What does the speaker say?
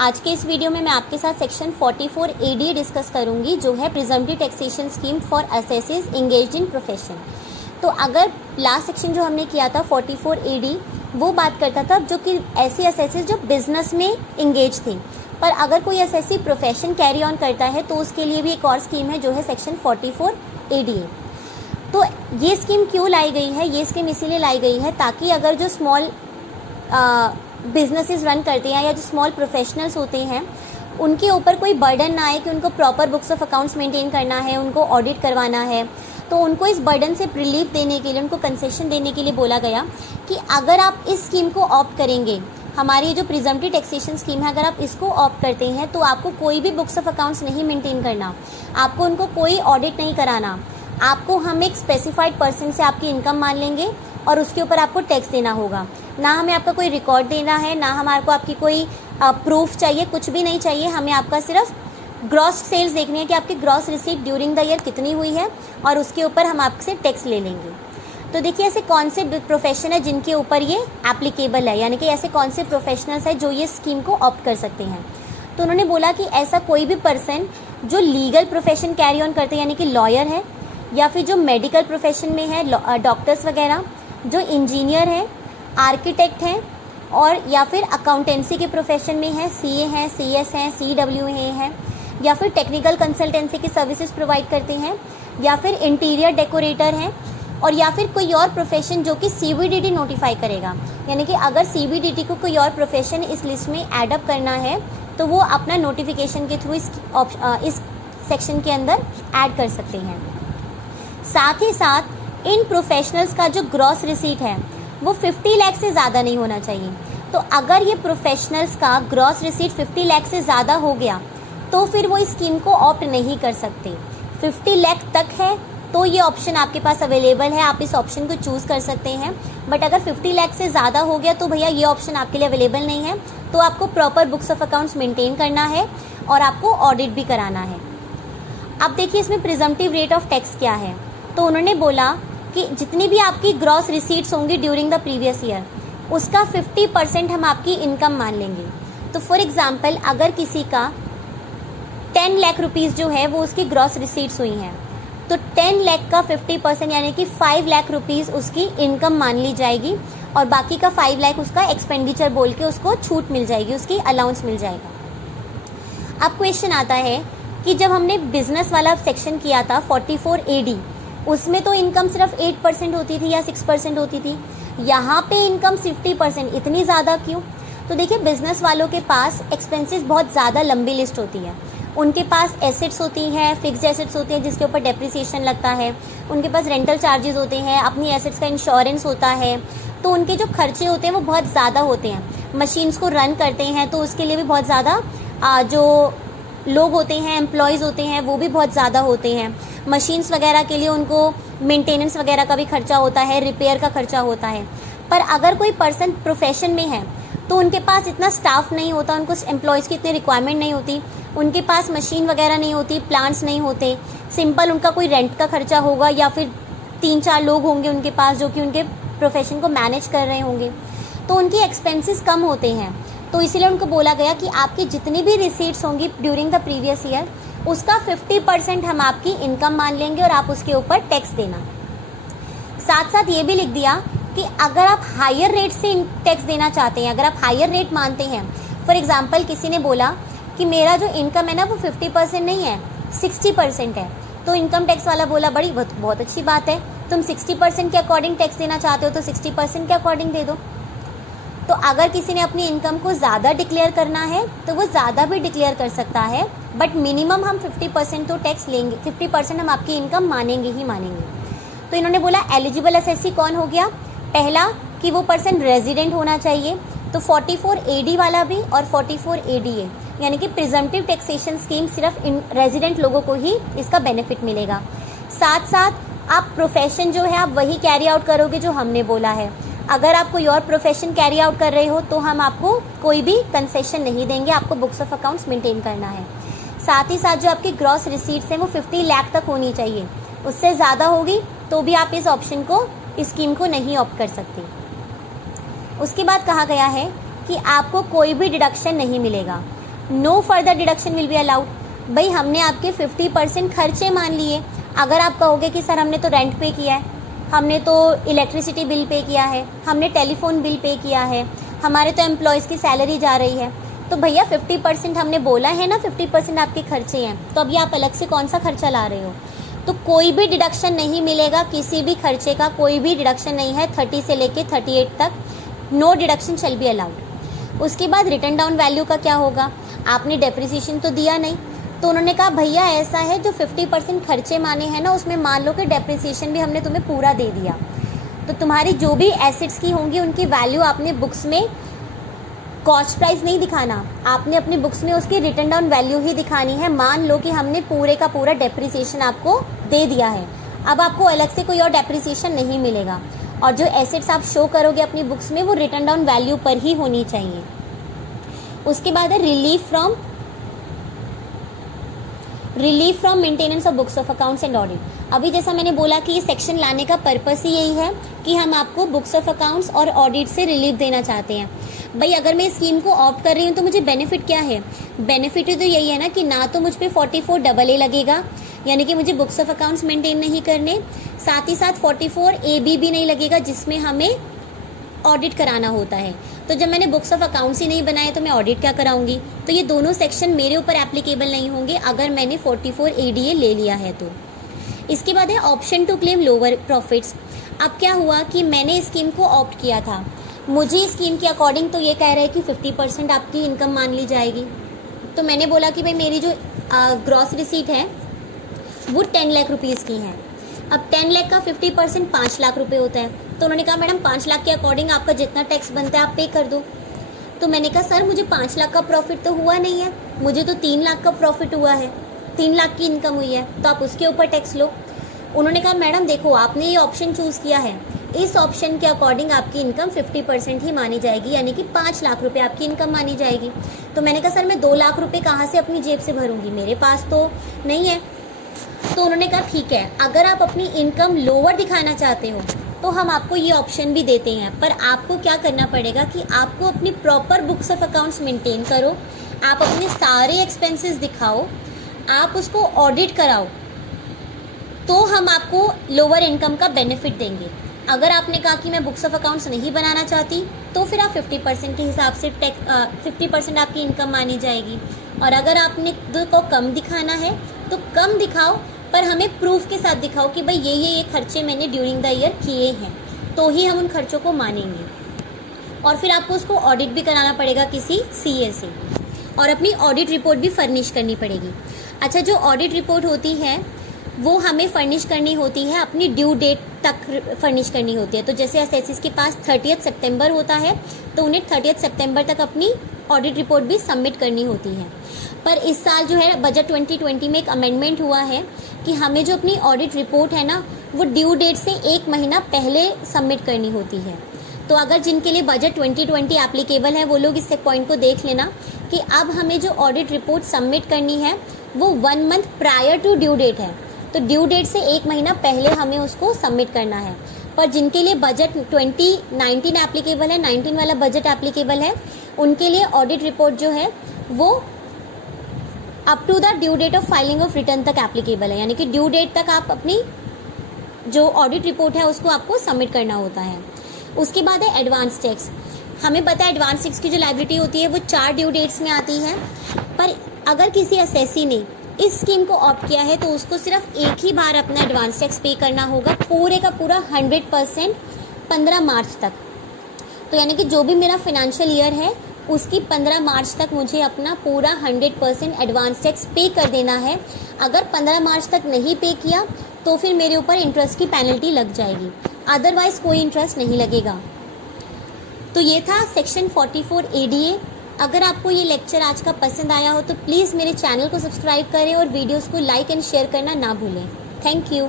आज के इस वीडियो में मैं आपके साथ सेक्शन 44 AD डिस्कस करूंगी, जो है presumptive taxation scheme for assessees engaged in profession. तो अगर लास्ट सेक्शन जो हमने किया था 44 AD, वो बात करता था जो कि ऐसे असेसिस जो बिजनेस में इंगेज थे, पर अगर कोई असेसी प्रोफेशन कैरी ऑन करता है तो उसके लिए भी एक और स्कीम है जो है सेक्शन 44 AD। तो ये स्कीम क्यों लाई गई है? ये स्कीम इसीलिए लाई गई है ताकि अगर जो स्मॉल बिजनेसेस रन करते हैं या जो स्मॉल प्रोफेशनल्स होते हैं उनके ऊपर कोई बर्डन ना आए कि उनको proper books of accounts maintain करना है, उनको ऑडिट करवाना है। तो उनको इस बर्डन से रिलीफ देने के लिए, उनको कंसेशन देने के लिए बोला गया कि अगर आप इस स्कीम को ऑप्ट करेंगे, हमारी जो प्रिजम्पटिव टैक्सेशन स्कीम है, अगर आप इसको ऑप्ट करते हैं तो आपको कोई भी बुक्स ऑफ अकाउंट्स नहीं मेंटेन करना, आपको उनको कोई ऑडिट नहीं कराना, आपको हम एक स्पेसिफाइड पर्सन से आपकी इनकम मान लेंगे और उसके ऊपर आपको टैक्स देना होगा। ना हमें आपका कोई रिकॉर्ड देना है, ना हमारे को आपकी कोई प्रूफ चाहिए, कुछ भी नहीं चाहिए। हमें आपका सिर्फ ग्रॉस सेल्स देखनी है कि आपकी gross receipt during the year कितनी हुई है और उसके ऊपर हम आपसे टैक्स ले लेंगे। तो देखिए ऐसे कौन से प्रोफेशन है जिनके ऊपर ये एप्लीकेबल है, यानी कि ऐसे कौन से प्रोफेशनल्स है जो ये स्कीम को ऑप्ट कर सकते हैं। तो उन्होंने बोला कि ऐसा कोई भी पर्सन जो लीगल प्रोफेशन कैरी ऑन करते हैं, यानी कि लॉयर है, या फिर जो मेडिकल प्रोफेशन में है, डॉक्टर्स वगैरह, जो इंजीनियर है, आर्किटेक्ट हैं, और या फिर अकाउंटेंसी के प्रोफेशन में है, CA हैं, CS हैं, CWA हैं, या फिर टेक्निकल कंसल्टेंसी की सर्विसेज प्रोवाइड करते हैं, या फिर इंटीरियर डेकोरेटर हैं, और या फिर कोई और प्रोफेशन जो कि CBDT नोटिफाई करेगा। यानी कि अगर CBDT को कोई और प्रोफेशन इस लिस्ट में एडअप करना है तो वो अपना नोटिफिकेशन के थ्रू इस सेक्शन के अंदर ऐड कर सकते हैं। साथ ही साथ इन प्रोफेशनल्स का जो ग्रॉस रिसीट है वो 50 लाख से ज़्यादा नहीं होना चाहिए। तो अगर ये प्रोफेशनल्स का ग्रॉस रिसीट 50 लाख से ज़्यादा हो गया तो फिर वो इस स्कीम को ऑप्ट नहीं कर सकते। 50 लाख तक है तो ये ऑप्शन आपके पास अवेलेबल है, आप इस ऑप्शन को चूज़ कर सकते हैं। बट अगर 50 लाख से ज़्यादा हो गया तो भैया ये ऑप्शन आपके लिए अवेलेबल नहीं है। तो आपको proper books of accounts maintain करना है और आपको ऑडिट भी कराना है। अब देखिए इसमें प्रिजम्पटिव रेट ऑफ टैक्स क्या है। तो उन्होंने बोला कि जितनी भी आपकी ग्रॉस रिसीट्स होंगी ड्यूरिंग द प्रीवियस ईयर, उसका 50% हम आपकी इनकम मान लेंगे। तो फॉर एग्जांपल अगर किसी का 10 लाख रुपीज़ जो है वो उसकी ग्रॉस रिसीट्स हुई हैं, तो 10 लाख का 50% यानी कि 5 लाख रुपीज़ उसकी इनकम मान ली जाएगी और बाकी का 5 लाख उसका एक्सपेंडिचर बोल के उसको छूट मिल जाएगी, उसकी अलाउंस मिल जाएगा। अब क्वेश्चन आता है कि जब हमने बिजनेस वाला सेक्शन किया था 44 AD, उसमें तो इनकम सिर्फ 8% होती थी या 6% होती थी, यहाँ पे इनकम 50%, इतनी ज़्यादा क्यों? तो देखिए बिजनेस वालों के पास एक्सपेंसेस बहुत ज़्यादा लंबी लिस्ट होती है। उनके पास एसेट्स होती हैं, फिक्स्ड एसेट्स होती हैं जिसके ऊपर डेप्रिसिएशन लगता है, उनके पास रेंटल चार्जेस होते हैं, अपनी एसेट्स का इंश्योरेंस होता है। तो उनके जो खर्चे होते हैं वो बहुत ज़्यादा होते हैं। मशीन्स को रन करते हैं तो उसके लिए भी बहुत ज़्यादा जो लोग होते हैं, एम्प्लॉयज़ होते हैं, वो भी बहुत ज़्यादा होते हैं। मशीन्स वगैरह के लिए उनको मेंटेनेंस वगैरह का भी खर्चा होता है, रिपेयर का खर्चा होता है। पर अगर कोई पर्सन प्रोफेशन में है तो उनके पास इतना स्टाफ नहीं होता, उनको एम्प्लॉयज़ की इतनी रिक्वायरमेंट नहीं होती, उनके पास मशीन वगैरह नहीं होती, प्लांट्स नहीं होते। सिंपल उनका कोई रेंट का खर्चा होगा या फिर 3-4 लोग होंगे उनके पास जो कि उनके प्रोफेशन को मैनेज कर रहे होंगे, तो उनकी एक्सपेंसेस कम होते हैं। तो इसीलिए उनको बोला गया कि आपकी जितनी भी रिसीट्स होंगी ड्यूरिंग द प्रीवियस ईयर, उसका 50% हम आपकी इनकम मान लेंगे और आप उसके ऊपर टैक्स देना। साथ साथ ये भी लिख दिया कि अगर आप हायर रेट से टैक्स देना चाहते हैं, अगर आप हायर रेट मानते हैं, फॉर एग्जांपल किसी ने बोला कि मेरा जो इनकम है ना वो 50% नहीं है, 60% है, तो इनकम टैक्स वाला बोला बड़ी बहुत अच्छी बात है, तुम 60% के अकॉर्डिंग टैक्स देना चाहते हो तो 60% के अकॉर्डिंग दे दो। तो अगर किसी ने अपनी इनकम को ज़्यादा डिक्लेयर करना है तो वो ज़्यादा भी डिक्लेयर कर सकता है, बट मिनिमम हम 50% तो टैक्स लेंगे, 50% हम आपकी इनकम मानेंगे ही मानेंगे। तो इन्होंने बोला एलिजिबल एसएससी कौन हो गया? पहला कि वो पर्सन रेजिडेंट होना चाहिए, तो 44 AD वाला भी और 44 ADA, यानी कि प्रिजम्पटिव टैक्सेशन स्कीम सिर्फ रेजिडेंट लोगों को ही इसका बेनिफिट मिलेगा। साथ साथ आप प्रोफेशन जो है आप वही कैरी आउट करोगे जो हमने बोला है। अगर आप कोई और प्रोफेशन कैरी आउट कर रहे हो तो हम आपको कोई भी कंसेशन नहीं देंगे, आपको बुक्स ऑफ अकाउंट्स मेंटेन करना है। साथ ही साथ जो आपकी ग्रॉस रिसीट्स हैं वो 50 लाख तक होनी चाहिए, उससे ज़्यादा होगी तो भी आप इस ऑप्शन को, इस स्कीम को नहीं ऑप्ट कर सकते। उसके बाद कहा गया है कि आपको कोई भी डिडक्शन नहीं मिलेगा। No further deduction will be allowed. भाई हमने आपके 50% खर्चे मान लिए। अगर आप कहोगे कि सर हमने तो रेंट पे किया है, हमने तो इलेक्ट्रिसिटी बिल पे किया है, हमने टेलीफोन बिल पे किया है, हमारे तो एम्प्लॉयज़ की सैलरी जा रही है, तो भैया 50% हमने बोला है ना, 50% आपके खर्चे हैं, तो अभी आप अलग से कौन सा खर्चा ला रहे हो? तो कोई भी डिडक्शन नहीं मिलेगा, किसी भी खर्चे का कोई भी डिडक्शन नहीं है 30 से लेके 38 तक। No deduction shall be allowed. उसके बाद रिटर्न डाउन वैल्यू का क्या होगा? आपने डेप्रिसिएशन तो दिया नहीं, तो उन्होंने कहा भैया ऐसा है जो 50% खर्चे माने हैं ना, उसमें मान लो कि डेप्रिसिएशन भी हमने तुम्हें पूरा दे दिया, तो तुम्हारी जो भी एसेट्स की होंगी उनकी वैल्यू आपने बुक्स में कॉस्ट प्राइस नहीं दिखाना, आपने अपनी बुक्स में उसकी रिटर्न डाउन वैल्यू ही दिखानी है। मान लो कि हमने पूरे का पूरा डेप्रिसिएशन आपको दे दिया है, अब आपको अलग से कोई और डेप्रिसिएशन नहीं मिलेगा, और जो एसेट्स आप शो करोगे अपनी बुक्स में वो रिटर्न डाउन वैल्यू पर ही होनी चाहिए। उसके बाद है relief from maintenance of books of accounts and audit. अभी जैसा मैंने बोला कि ये सेक्शन लाने का पर्पस ही यही है कि हम आपको बुक्स ऑफ अकाउंट्स और ऑडिट से रिलीफ देना चाहते हैं। भाई अगर मैं इस स्कीम को ऑप्ट कर रही हूँ तो मुझे बेनिफिट क्या है? बेनिफिट तो यही है ना कि ना तो मुझ पे 44AA लगेगा, यानी कि मुझे बुक्स ऑफ अकाउंट्स मेंटेन नहीं करने, साथ ही साथ 44AB भी नहीं लगेगा जिसमें हमें ऑडिट कराना होता है। तो जब मैंने बुक्स ऑफ अकाउंट्स ही नहीं बनाए तो मैं ऑडिट क्या कराऊंगी? तो ये दोनों सेक्शन मेरे ऊपर एप्लीकेबल नहीं होंगे अगर मैंने 44ADA ले लिया है तो। इसके बाद है option two claim lower profits. अब क्या हुआ कि मैंने इस स्कीम को ऑप्ट किया था, मुझे इस स्कीम के अकॉर्डिंग तो ये कह रहा है कि 50% आपकी इनकम मान ली जाएगी। तो मैंने बोला कि भाई मेरी जो ग्रॉस रिसीट है वो 10 लाख रुपीज़ की है। अब 10 लाख का 50% 5 लाख रुपए होता है। तो उन्होंने कहा मैडम 5 लाख के अकॉर्डिंग आपका जितना टैक्स बनता है आप पे कर दो। तो मैंने कहा सर मुझे 5 लाख का प्रॉफिट तो हुआ नहीं है, मुझे तो 3 लाख का प्रॉफिट हुआ है, 3 लाख की इनकम हुई है, तो आप उसके ऊपर टैक्स लो। उन्होंने कहा मैडम देखो आपने ये ऑप्शन चूज़ किया है, इस ऑप्शन के अकॉर्डिंग आपकी इनकम 50% ही मानी जाएगी, यानी कि 5 लाख रुपए आपकी इनकम मानी जाएगी। तो मैंने कहा सर मैं 2 लाख रुपए कहाँ से अपनी जेब से भरूंगी, मेरे पास तो नहीं है। तो उन्होंने कहा ठीक है, अगर आप अपनी इनकम लोअर दिखाना चाहते हो तो हम आपको ये ऑप्शन भी देते हैं, पर आपको क्या करना पड़ेगा कि आपको अपनी proper books of accounts maintain करो, आप अपने सारे एक्सपेंसेस दिखाओ, आप उसको ऑडिट कराओ, तो हम आपको लोअर इनकम का बेनिफिट देंगे। अगर आपने कहा कि मैं बुक्स ऑफ अकाउंट्स नहीं बनाना चाहती तो फिर आप 50% के हिसाब से 50% आपकी इनकम मानी जाएगी, और अगर आपने को कम दिखाना है तो कम दिखाओ, पर हमें प्रूफ के साथ दिखाओ कि भाई ये खर्चे मैंने ड्यूरिंग द ईयर किए हैं, तो ही हम उन खर्चों को मानेंगे। और फिर आपको उसको ऑडिट भी कराना पड़ेगा किसी CA से, और अपनी ऑडिट रिपोर्ट भी फर्निश करनी पड़ेगी। अच्छा, जो ऑडिट रिपोर्ट होती है वो हमें फर्निश करनी होती है अपनी ड्यू डेट तक फर्निश करनी होती है। तो जैसे एसएससी के पास 30 सितंबर होता है तो उन्हें 30 सितंबर तक अपनी ऑडिट रिपोर्ट भी सबमिट करनी होती है। पर इस साल जो है बजट 2020 में एक अमेंडमेंट हुआ है कि हमें जो अपनी ऑडिट रिपोर्ट है ना वो ड्यू डेट से 1 महीना पहले सबमिट करनी होती है। तो अगर जिनके लिए बजट 2020 एप्लीकेबल है वो लोग इस पॉइंट को देख लेना कि अब हमें जो ऑडिट रिपोर्ट सबमिट करनी है वो 1 month prior to due date है, तो ड्यू डेट से 1 महीना पहले हमें उसको सबमिट करना है। पर जिनके लिए बजट 2019 एप्लीकेबल है, 19 वाला बजट एप्लीकेबल है, उनके लिए ऑडिट रिपोर्ट जो है वो up to the due date of filing of return तक एप्लीकेबल है, यानी कि ड्यू डेट तक आप अपनी जो ऑडिट रिपोर्ट है उसको आपको सबमिट करना होता है। उसके बाद है एडवांस टैक्स। हमें पता है एडवांस टैक्स की जो लायबिलिटी होती है वो 4 ड्यू डेट्स में आती है, पर अगर किसी असेसी ने इस स्कीम को ऑप्ट किया है तो उसको सिर्फ एक ही बार अपना एडवांस टैक्स पे करना होगा, पूरे का पूरा 100% 15 मार्च तक। तो यानी कि जो भी मेरा फाइनेंशियल ईयर है उसकी 15 मार्च तक मुझे अपना पूरा 100% एडवांस टैक्स पे कर देना है। अगर 15 मार्च तक नहीं पे किया तो फिर मेरे ऊपर इंटरेस्ट की पेनल्टी लग जाएगी, अदरवाइज कोई इंटरेस्ट नहीं लगेगा। तो ये था सेक्शन 44 ADA। अगर आपको ये लेक्चर आज का पसंद आया हो तो प्लीज़ मेरे चैनल को सब्सक्राइब करें और वीडियोस को लाइक एंड शेयर करना ना भूलें। Thank you.